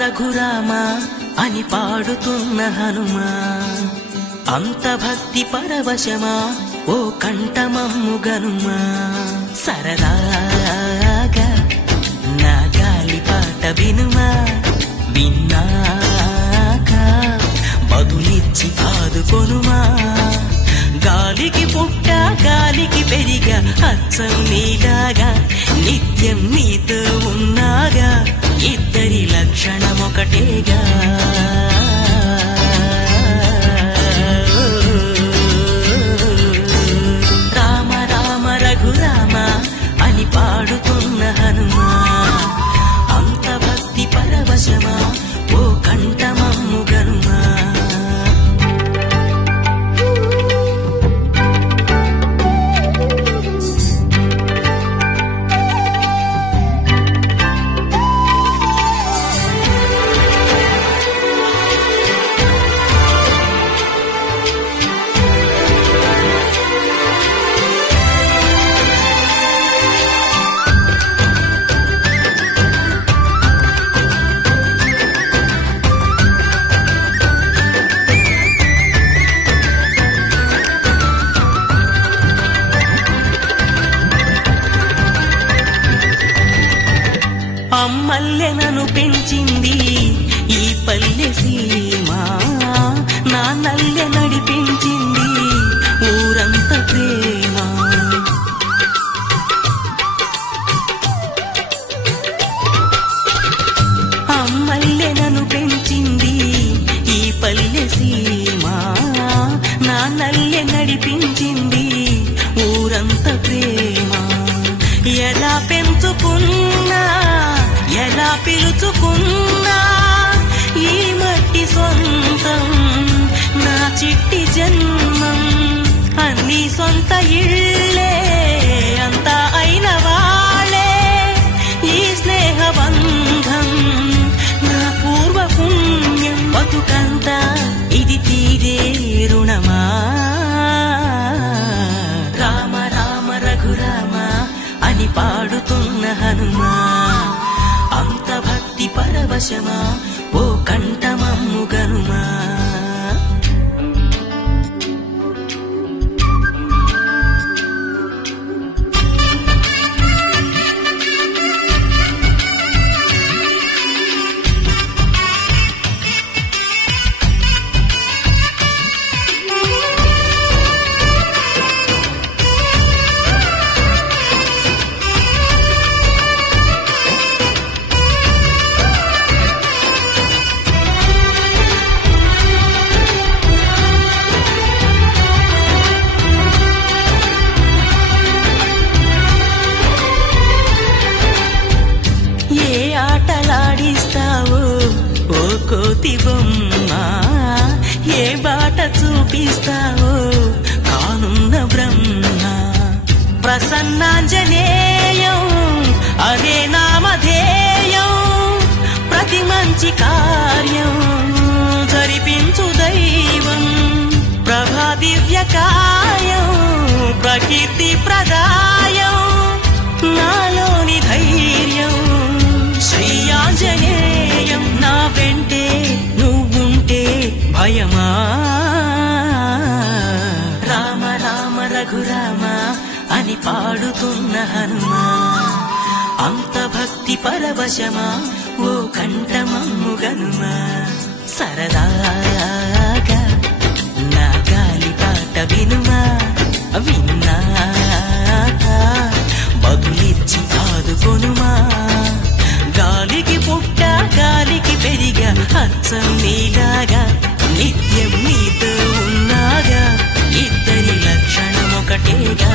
రఘురామ అని పాడుతున్న హనుమా, అంత భక్తి పరవశమా ఓ కంఠమమ్ము గనుమా. సరదాగా నా గాలి పాట వినుమా, విన్నాక బదులిచ్చి ఆదుకొనుమా. గాలికి పుట్ట గాలికి పెరిగా అచ్చం నీలాగా, నిత్యం నీతో ఉన్నాగా, ఇద్దరి లక్షణమొకటేగా. రామ రామ రఘురామ అని పాడుతున్న హనుమా, అంత భక్తి పరవశమా ఓ కంఠమమ్ము గనుమా. అమ్మల్లె నన్ను పెంచింది ఈ పల్లె సీమ, నాన్నల్లె నడిపించింది ఊరంత ప్రేమ. అమ్మల్లె నన్ను పెంచింది ఈ పల్లె సీమ, నాన్నల్లె నడిపించింది ఊరంత ప్రేమ. ఎలా పెంచుకున్నా ఎలా పిలుచుకున్నా ఈ మట్టి సొంతం నా చిట్టి జన్మం. అన్ని సొంత ఇళ్ళే అంతా అయిన వాళ్ళే ఈ స్నేహ బంధం నా పూర్వ పుణ్యం. బతుకంతా ఇది తీరే రుణమా. రామ రామ రఘురామ అని పాడుతున్న హనుమా, అంత భక్తి పరవశమా ఓ కంఠమమ్ము గనుమా. ఆటలాడిస్తావో ఓ కోతి బొమ్మ, ఏ బాట చూపిస్తావో కానున్న బ్రహ్మ. ప్రసన్నాంజనేయం అదే నామధేయం, ప్రతి మంచి కార్యం జరిపించు దైవం. ప్రభా దివ్య కాయం ప్రకీర్తి ప్రదాయం, నాలోని ధైర్యం శ్రీ ఆంజనేయం. నా వెంటే నువ్వుంటే భయమా. రామ రామ రఘురామ అని పాడుతున్న హనుమా, అంత భక్తి పరవశమా ఓ కంఠమమ్ము గనుమా. సరదాగా నా గాలి పాట వినుమా, విన్నాక బదులిచ్చి ఆదుకొనుమా. గాలికి పుట్ట గాలికి పెరిగా అచ్చం నీలాగా, నిత్యం నీతో ఉన్నాగా ఇద్దరి లక్షణం ఒకటేగా